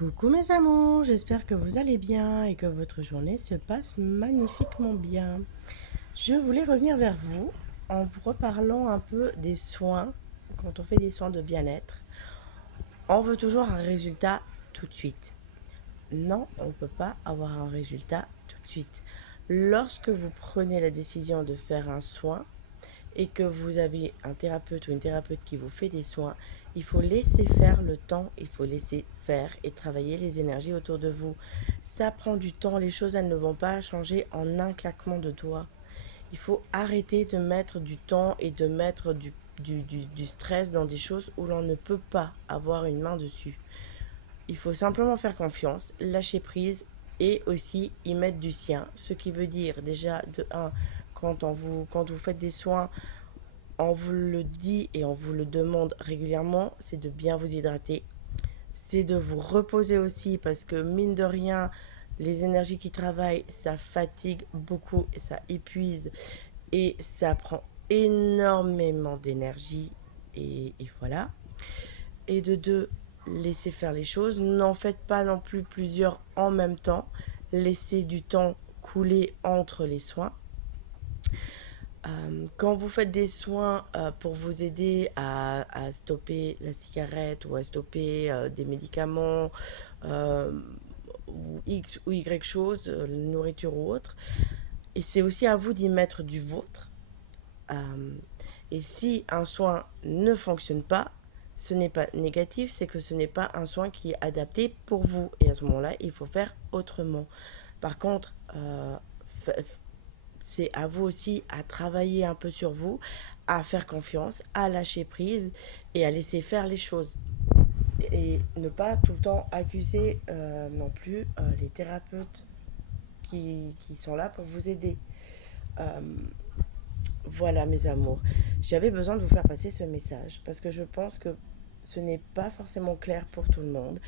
Coucou mes amours, j'espère que vous allez bien et que votre journée se passe magnifiquement bien. Je voulais revenir vers vous en vous reparlant un peu des soins. Quand on fait des soins de bien-être, on veut toujours un résultat tout de suite. Non, on ne peut pas avoir un résultat tout de suite. Lorsque vous prenez la décision de faire un soin, et que vous avez un thérapeute ou une thérapeute qui vous fait des soins, il faut laisser faire le temps, il faut laisser faire et travailler les énergies autour de vous. Ça prend du temps, les choses elles ne vont pas changer en un claquement de doigts. Il faut arrêter de mettre du temps et de mettre du stress dans des choses où l'on ne peut pas avoir une main dessus. Il faut simplement faire confiance, lâcher prise et aussi y mettre du sien. Ce qui veut dire déjà de un, quand vous faites des soins, on vous le dit et on vous le demande régulièrement, c'est de bien vous hydrater. C'est de vous reposer aussi parce que mine de rien, les énergies qui travaillent, ça fatigue beaucoup et ça épuise et ça prend énormément d'énergie et voilà. Et de deux, laissez faire les choses. N'en faites pas non plus plusieurs en même temps. Laissez du temps couler entre les soins. Quand vous faites des soins pour vous aider à stopper la cigarette ou à stopper des médicaments euh, ou X ou Y chose, nourriture ou autre, et c'est aussi à vous d'y mettre du vôtre. Euh, et si un soin ne fonctionne pas, ce n'est pas négatif, c'est que ce n'est pas un soin qui est adapté pour vous. Et à ce moment-là, il faut faire autrement. Par contre, c'est à vous aussi à travailler un peu sur vous, à faire confiance, à lâcher prise et à laisser faire les choses. Et ne pas tout le temps accuser non plus les thérapeutes qui sont là pour vous aider. Euh, voilà mes amours. J'avais besoin de vous faire passer ce message parce que je pense que ce n'est pas forcément clair pour tout le monde.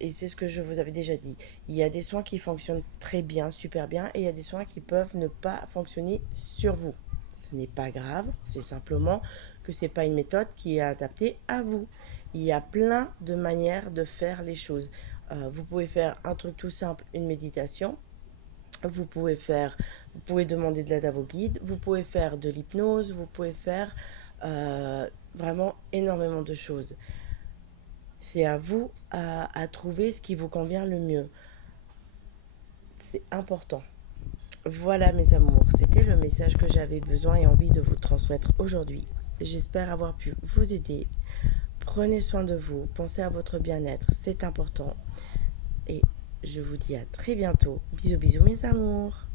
Et c'est ce que je vous avais déjà dit. Il y a des soins qui fonctionnent très bien, super bien, et il y a des soins qui peuvent ne pas fonctionner sur vous. Ce n'est pas grave, c'est simplement que ce n'est pas une méthode qui est adaptée à vous. Il y a plein de manières de faire les choses. Vous pouvez faire un truc tout simple, une méditation. Vous pouvez demander de l'aide à vos guides. Vous pouvez faire de l'hypnose. Vous pouvez faire vraiment énormément de choses. C'est à vous à trouver ce qui vous convient le mieux. C'est important. Voilà mes amours, c'était le message que j'avais besoin et envie de vous transmettre aujourd'hui. J'espère avoir pu vous aider. Prenez soin de vous, pensez à votre bien-être, c'est important. Et je vous dis à très bientôt. Bisous bisous mes amours.